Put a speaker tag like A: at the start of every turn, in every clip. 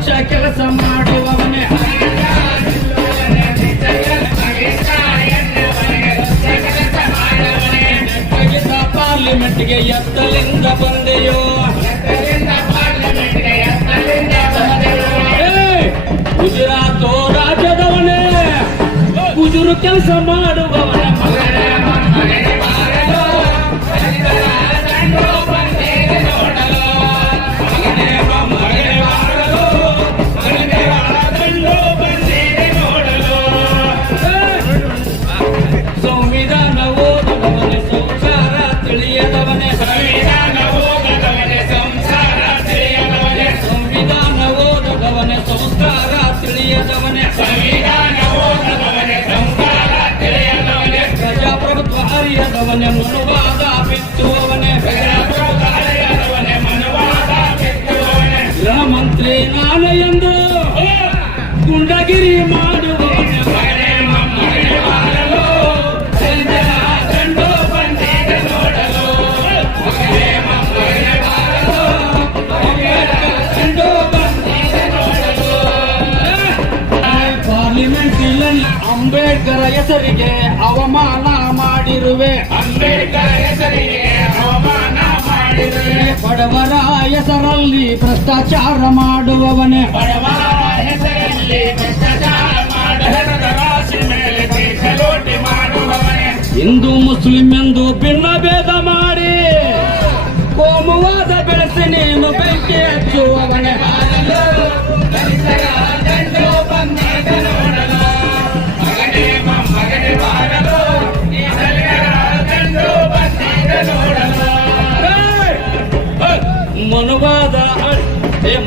A: ಪಕ್ಷ ಕೆಲಸ ಮಾಡುವವನೇ. ಪಾರ್ಲಿಮೆಂಟ್ಗೆ ಎತ್ತಲಿಂದ ಬಂದೆಯೋ? ಗುಜರಾತ್ ರಾಜ್ಯದವನೇ. ಗುಜರು ಕೆಲಸ ಮನುವಾದ ಅಂಬೇಡ್ಕರ್ ಹೆಸರಿಗೆ ಅವಮಾನ ಮಾಡಿರುವೆ. ಅಂಬೇಡ್ಕರ್ ಹೆಸರಿಗೆ ಅವಮಾನ ಮಾಡಿರುವೆ. ಬಡವರ ಹೆಸರಲ್ಲಿ ಭ್ರಷ್ಟಾಚಾರ ಮಾಡುವವನೇ. ಬಡವರ ಹೆಸರಲ್ಲಿ ಭ್ರಷ್ಟಾಚಾರ ಮಾಡುವವನೇ. ಹಿಂದೂ ಮುಸ್ಲಿಂ ಎಂದು ಭಿನ್ನ ಭೇದ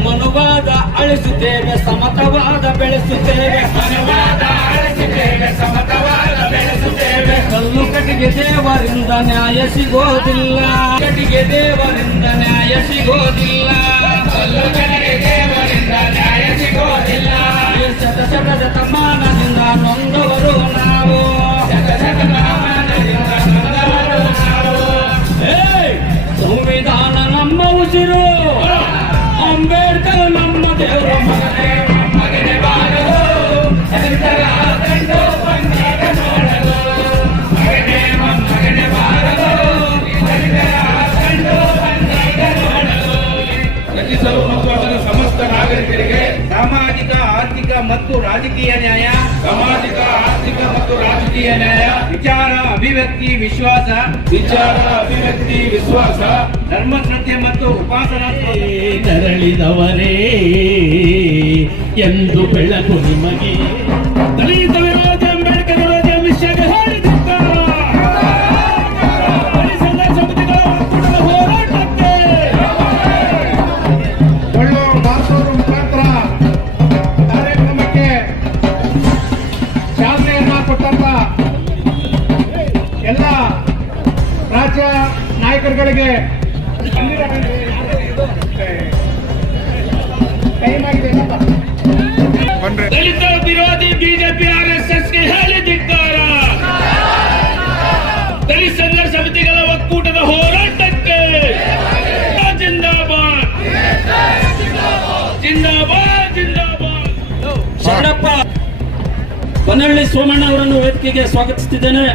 A: ಮನುವಾದ ಅಳಿಸುತ್ತೇವೆ, ಸಮತವಾದ ಬೆಳೆಸುತ್ತೇವೆ. ಮನುವಾದ ಅಳಿಸುತ್ತೇವೆ, ಸಮತವಾದ ಬೆಳೆಸುತ್ತೇವೆ. ಕಲ್ಲು ಕಟ್ಟಿಗೆ ದೇವರಿಂದ ನ್ಯಾಯ ಸಿಗೋದಿಲ್ಲ. ಕಟ್ಟಿಗೆ ದೇವರಿಂದ ನ್ಯಾಯ ಸಿಗೋದಿಲ್ಲ. ಕಲ್ಲು ಕಟ್ಟಿಗೆ ದೇವರಿಂದ ನ್ಯಾಯ ಸಿಗೋದಿಲ್ಲ. ಶತ ಶತ
B: ಮತ್ತು ರಾಜಕೀಯ ನ್ಯಾಯ
A: ಸಾಮಾಜಿಕ ಆರ್ಥಿಕ ಮತ್ತು ರಾಜಕೀಯ ನ್ಯಾಯ
B: ವಿಚಾರ ಅಭಿವ್ಯಕ್ತಿ ವಿಶ್ವಾಸ
A: ವಿಚಾರ ಅಭಿವ್ಯಕ್ತಿ ವಿಶ್ವಾಸ.
B: ಧರ್ಮಶ್ರದ್ಧೆ ಮತ್ತು ಉಪಾಸನಾ
C: ತೆರಳಿದವರೇ ಎಂದು ಬೆಳಕು ನಿಮಗೆ.
D: ನಾಯಕರುಗಳಿಗೆ?
C: ದಲಿತ ವಿರೋಧಿ ಬಿಜೆಪಿ ಆರ್ ಎಸ್ ಎಸ್ಗೆ ಹೇಳಿದಿದ್ದಾರೆ ದಲಿತ ಸಂಘರ್ಷ ಸಮಿತಿಗಳ ಒಕ್ಕೂಟದ ಹೋರಾಟಕ್ಕೆ ಜಿಂದಾಬಾದ್. ಜಿಂದಾಬಾದ್ ಜಿಂದಾಬಾದ್.
A: ಶರಣಪ್ಪ ಬನ್ನಹಳ್ಳಿ ಸೋಮಣ್ಣ ಅವರನ್ನು ವೇದಿಕೆಗೆ ಸ್ವಾಗತಿಸುತ್ತಿದ್ದೇನೆ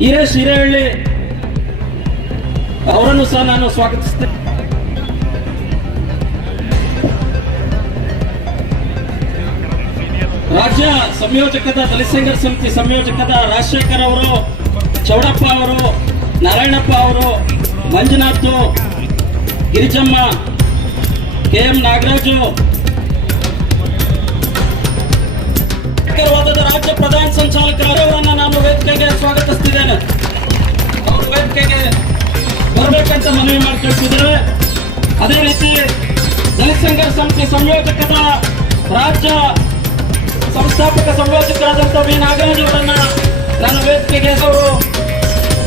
A: ಹಿರೇಶ್ ಹಿರೇಹಳ್ಳಿ ಅವರನ್ನು ಸಹ ನಾನು ಸ್ವಾಗತಿಸ್ತೇನೆ. ರಾಜ್ಯ ಸಂಯೋಜಕದ ದಲಿತ ಸಮಿತಿ ಸಂಯೋಜಕದ ರಾಜಶೇಖರ್ ಅವರು, ಚೌಡಪ್ಪ ಅವರು, ನಾರಾಯಣಪ್ಪ ಅವರು, ಮಂಜುನಾಥ್, ಗಿರಿಜಮ್ಮ ಕೆ ಎಂ ನಾಗರಾಜು ರಾಜ್ಯ ಪ್ರಧಾನ ಸಂಚಾಲಕರು ಸ್ವಾಗತಿಸ್ತಿದ್ದೇನೆ ಅವರು ವೇದಿಕೆಗೆ ಬರಬೇಕಂತ ಮನವಿ ಮಾಡ್ಕೊಳ್ತಿದ್ದೇವೆ ಅದೇ ರೀತಿ ದಲಿತ ಸಂಘರ್ಷ ಸಮಿತಿ ಸಂಯೋಜಕದ ರಾಜ್ಯ ಸಂಸ್ಥಾಪಕ ಸಂಯೋಜಕರಾದಂಥ ವಿ. ನಾಗರಾಜ್ ಅವರನ್ನ ನನ್ನ ವೇದಿಕೆಗೆ ಅವರು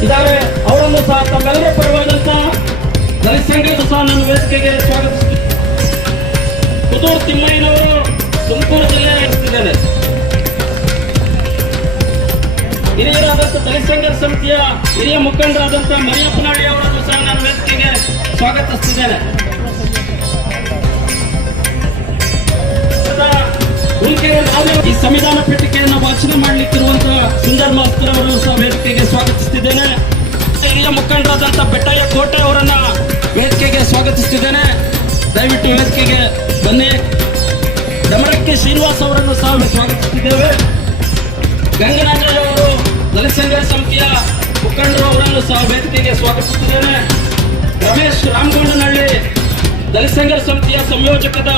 A: ಇದ್ದಾರೆ. ಅವರನ್ನು ಸಹ ತಮ್ಮೆಲ್ಲರ ಪರವಾದಂತ ದಲಿತ ಸಂಘದ ಸಹ ನನ್ನ ವೇದಿಕೆಗೆ ಸ್ವಾಗತಿಸ್ತೀನಿ ಪುತ್ತೂರು ತಿಮ್ಮಯ್ಯನವರು ತುಮಕೂರು ಜಿಲ್ಲೆ ಹಿರಿಯರಾದಂಥ ದಲಿತ ಸಮಿತಿಯ ಹಿರಿಯ ಮುಖಂಡರಾದಂಥ ಮರಿಯಪ್ಪನಹಳ್ಳಿ ಅವರನ್ನು ಸಹ ನಾನು ವೇದಿಕೆಗೆ ಸ್ವಾಗತಿಸ್ತಿದ್ದೇನೆ ಈ ಸಂವಿಧಾನ ಪೀಠಿಕೆಯನ್ನು ವಾಚನ ಮಾಡಲಿಕ್ಕಿರುವಂತಹ ಸುಂದರ್ ಮಾಸ್ತರ್ ಅವರು ಸಹ ವೇದಿಕೆಗೆ ಸ್ವಾಗತಿಸುತ್ತಿದ್ದೇನೆ. ಹಿರಿಯ ಮುಖಂಡರಾದಂತಹ ಬೆಟ್ಟಯ್ಯ ಕೋಟೆ ಅವರನ್ನ ವೇದಿಕೆಗೆ ಸ್ವಾಗತಿಸುತ್ತಿದ್ದೇನೆ. ದಯವಿಟ್ಟು ವೇದಿಕೆಗೆ ಬನ್ನಿ. ಡಮರಕ್ಕೆ ಶ್ರೀನಿವಾಸ್ ಅವರನ್ನು ಸಹ ಸ್ವಾಗತಿಸುತ್ತಿದ್ದೇವೆ. ಗಂಗರಾಜಯ್ಯ ಸಂಘರ್ಷ ಸಮಿತಿಯ ಮುಖಂಡರು ಅವರನ್ನು ಸಹ ವೇದಿಕೆಗೆ ಸ್ವಾಗತಿಸುತ್ತಿದ್ದೇನೆ. ರಮೇಶ್ ರಾಮಗೊಂಡನಹಳ್ಳಿ ದಲಿತ ಸಂಘ ಸಮಿತಿಯ ಸಂಯೋಜಕದ